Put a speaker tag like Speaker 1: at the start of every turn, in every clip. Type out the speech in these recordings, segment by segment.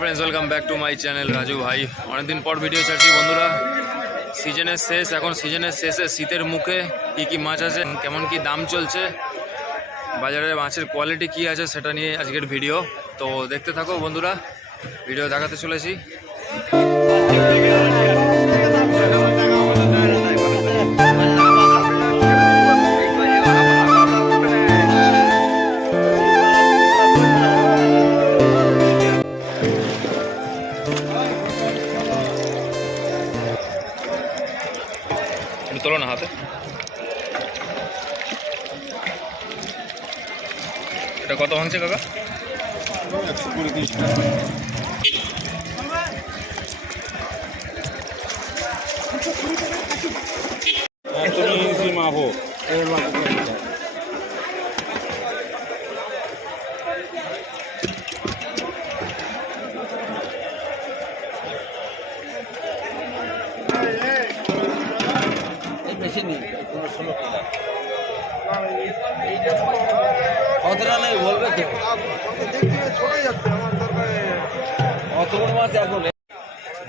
Speaker 1: Friends welcome back to my channel Raju ভাই অনেকদিন পর ভিডিও ছাড়ছি বন্ধুরা। সিজনের শেষ, এখন সিজনের শেষে শীতের মুখে কী কী মাছ আছে, কেমন কি দাম চলছে, বাজারে মাছের কোয়ালিটি কি আছে সেটা নিয়ে আজকের ভিডিও তো দেখতে থাকো বন্ধুরা ভিডিও দেখাতে চলেছি।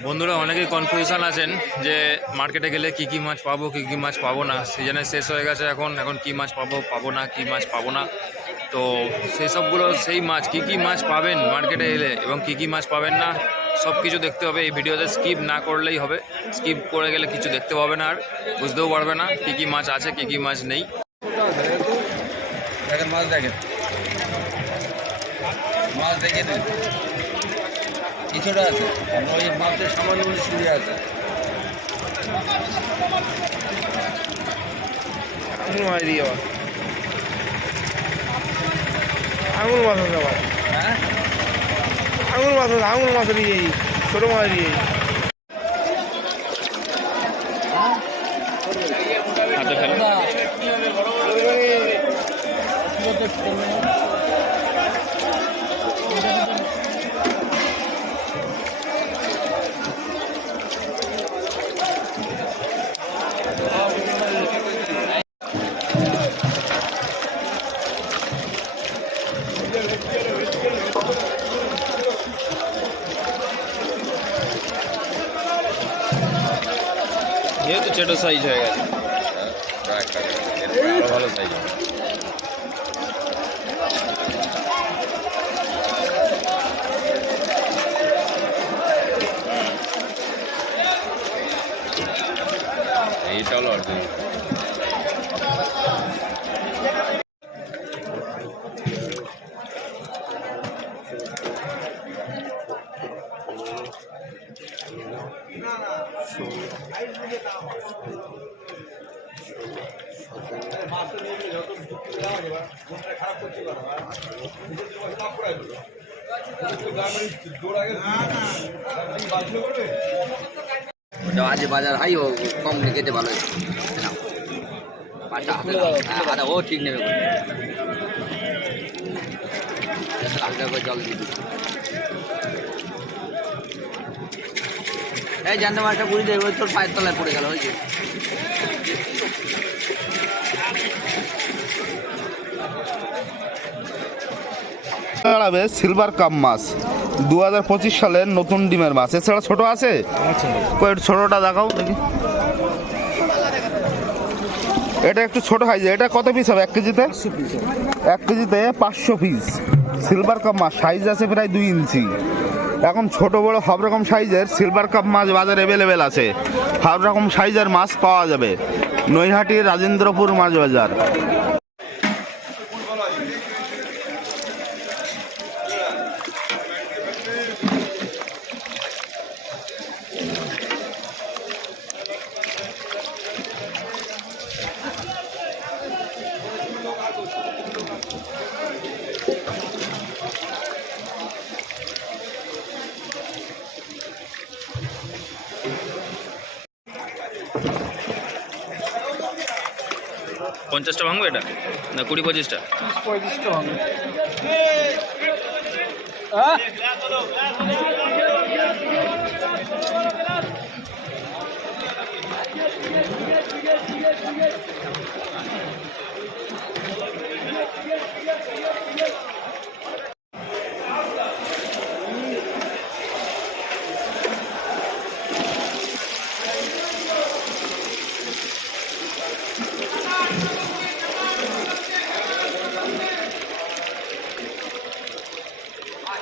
Speaker 1: বন্ধুরা অনেকেই কনফিউশন আছেন যে মার্কেটে গেলে কি কি মাছ পাবো কি কি মাছ পাবো না। সিজনে শেষ হয়ে গেছে এখন এখন কি মাছ পাবো পাবো না কি মাছ পাবো না। তো সেই সবগুলো সেই মাছ কি কি মাছ পাবেন মার্কেটে এলে এবং কি কি মাছ পাবেন না সব কিছু দেখতে হবে। এই ভিডিওতে স্কিপ না করলেই হবে। স্কিপ করে গেলে কিছু দেখতে পাবে না আর বুঝতেও পারবে না কি কি মাছ আছে কি কি মাছ নেই।
Speaker 2: দেখেন মাছ দেখেন। মাছ দেখে দিন। কিছুটা আছে। ওই মাছের সামান্য শুয়ে আছে।
Speaker 3: আঙুল মাছ দিয়ে আবার আঙুল মাছ আছে আবার
Speaker 2: হ্যাঁ?
Speaker 3: আঙুল মাছ আছে আঙুল মাছ দিয়ে ছোটো মাছ দিয়ে।
Speaker 1: হাতে ফেলো যেহেতু ছোট সাইজ হয়ে গেছে। ভালো সাইজ এইটা হলো অরিজিনাল
Speaker 2: ওটা আজ বাজার হাই ও কম লেগেছে ভালো। হ্যাঁ, আদা ও ঠিক নেবে হালকা করে জল দিয়ে। এই জানতে মাছটা পুরি দেবে তোর পায়ের তলায় পড়ে গেল হয়েছে
Speaker 4: সিলভার কাপ মাছ। দু হাজার পঁচিশ সালের নতুন ডিমের মাছ। এছাড়া ছোট আছে? একটু ছোটটা দেখাও দেখি। এটা একটু ছোট সাইজ এটা কত পিস হবে? এক কেজিতে? এক কেজিতে পাঁচশো পিস সিলভার কাপ মাছ। সাইজ আছে প্রায় দুই ইঞ্চি। এখন ছোট বড় সব রকম সাইজের সিলভার কাপ মাছ বাজারে অ্যাভেলেবেল আছে। সব রকম সাইজের মাছ পাওয়া যাবে। নৈহাটি রাজেন্দ্রপুর মাছ বাজার।
Speaker 1: পঞ্চাশটা ভাঙবো এটা না কুড়ি পঁচিশটা
Speaker 3: পঁয়ত্রিশটা হবে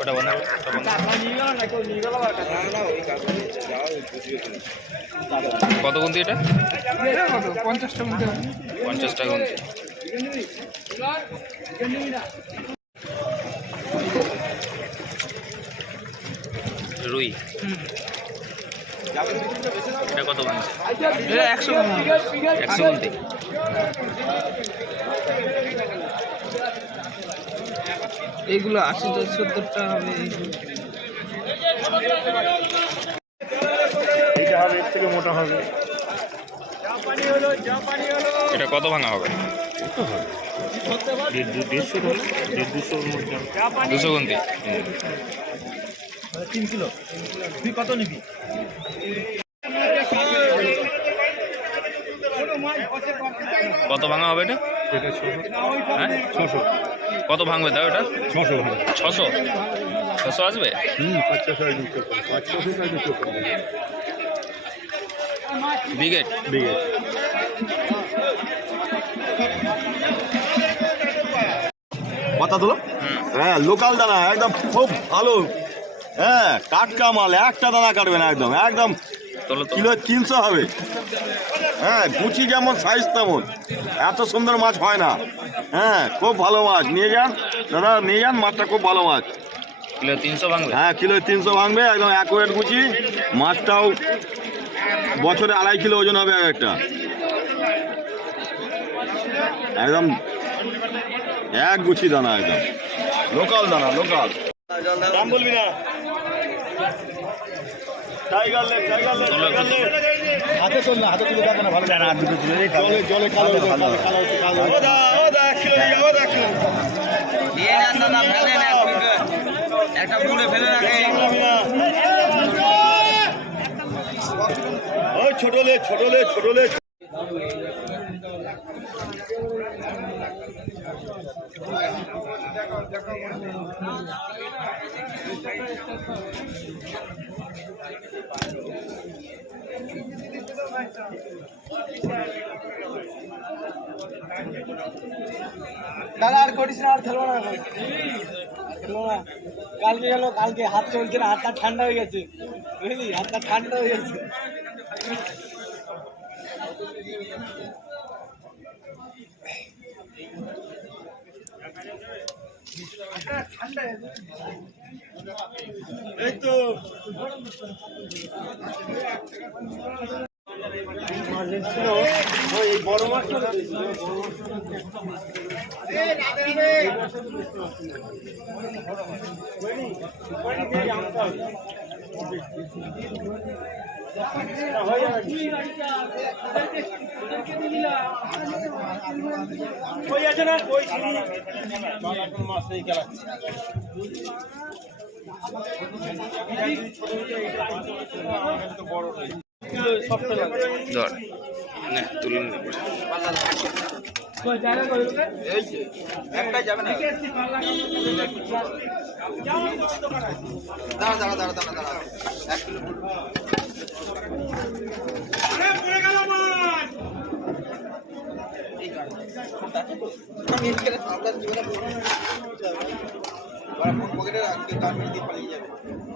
Speaker 1: ওটা বন্ধ। কত গুনতি এটা?
Speaker 3: পঞ্চাশটা
Speaker 1: গুনতি। রুই। এটা কত ভাঙছে
Speaker 3: একশো
Speaker 1: একশো গুনতি।
Speaker 3: এইগুলো আশি সত্তরটা হবে।
Speaker 5: এইটা হবে এর থেকে মোটা হবে।
Speaker 1: এটা কত ভাঙা হবে?
Speaker 5: দেড়শো মধ্যে।
Speaker 1: দুশো গুনতি।
Speaker 3: তিন কিলো। তুই কত নিবি?
Speaker 1: কত ভাঙা হবে এটা?
Speaker 5: এটা ছশো।
Speaker 1: হ্যাঁ?
Speaker 5: ছশো।
Speaker 1: কত ভাঙবে তাও এটা?
Speaker 5: ছশো
Speaker 1: ছশো? ছশো আসবে? ব্রিগেড?
Speaker 5: বিঘে
Speaker 6: কথা তোলো? হ্যাঁ লোকাল দানা একদম খুব ভালো। হ্যাঁ টাটকা মাল একটা দানা কাটবে না একদম একদম কিলো তিনশো হবে। হ্যাঁ গুচি যেমন সাইজ তেমন। এত সুন্দর মাছ হয় না। হ্যাঁ খুব ভালো মাছ। নিয়ে যান। দাদা নিয়ে যান মাছটা খুব ভালো মাছ।
Speaker 1: কিলো তিনশো ভাঙবে।
Speaker 6: হ্যাঁ কিলো তিনশো ভাঙবে একদম এক ওয়েট গুচি মাছটাও বছরে আড়াই কিলো ওজন হবে এক একটা। একদম এক গুছি দানা একদম। লোকাল দানা লোকাল দাম বলবি না। Tiger tiger. হাতে চল না হাতে তুলে দেখে না ভালো। জানা দুটো তুলে জলে জলে কালো। কালো কালো।
Speaker 2: একটা পুরে ফেলে রাখে
Speaker 6: ওই ছোট লে ছোট লে ছোট লে
Speaker 3: দাদা, আর করিস না, আর খেলব না। খেলব না। কালকে গেল কালকে হাত চলছে না, হাতটা ঠান্ডা হয়ে গেছে। বুঝলি? হাতটা ঠান্ডা হয়ে গেছে।
Speaker 1: কই আছে না
Speaker 3: কই
Speaker 7: ছিলি মাছ নেই খেলা ছোট বড় ধর। নে তুলে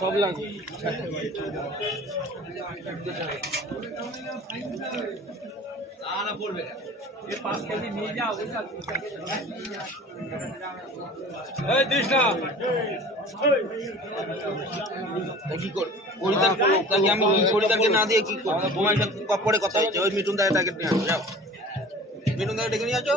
Speaker 3: সব লাগবে
Speaker 7: কি কর পরিধান করো তাকে আমি না দিয়ে কি করব? তোমার সাথে পরে কথা হচ্ছে। ওই মিঠুন দাকে ডাকে নিয়ে আসো যাও। মিঠুন দাকে ডেকে নিয়ে আসো।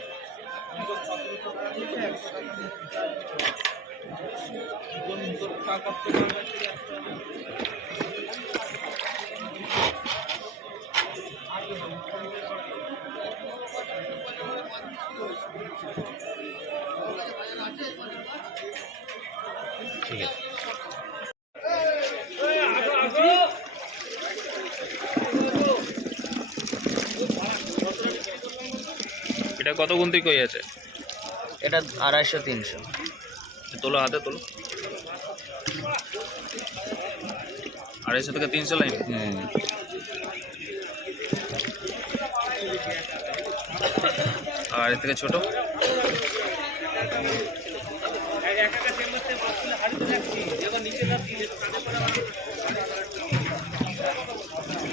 Speaker 3: যায়
Speaker 7: হ্যাঁ না ওর থেকে কম হবে
Speaker 3: দেখো
Speaker 7: দাও দাদা
Speaker 3: তো আমাদেরকে বলে গেছেন
Speaker 1: এটা কত গুনতি কই আছে?
Speaker 7: এটা আড়াইশো তিনশো।
Speaker 1: তোলো হাতে তোলো। আড়াইশো থেকে তিনশো লাইন? আর এর থেকে ছোট?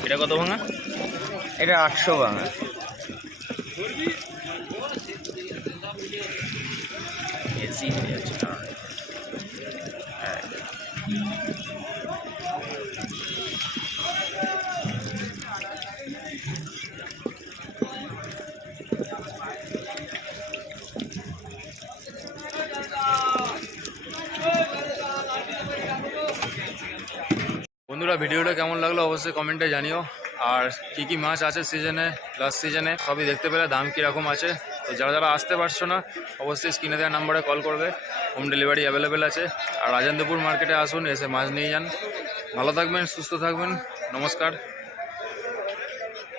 Speaker 1: এটা কত ভাঙা?
Speaker 7: এটা আটশো বাংলা
Speaker 1: বন্ধুরা, ভিডিওটা কেমন লাগল অবশ্যই কমেন্টে জানিও। আর কি কি মাছ আছে সিজনে লাস্ট সিজনে সবই দেখতে পেলে, দাম কীরকম আছে। তো যারা যারা আসতে পারছ না, অবশ্যই স্ক্রিনে দেওয়া নাম্বারে কল করবে। হোম ডেলিভারি অ্যাভেলেবেল আছে। আর রাজেন্দ্রপুর মার্কেটে আসুন, এসে মাছ নিয়ে যান। ভালো থাকবেন, সুস্থ থাকবেন। নমস্কার।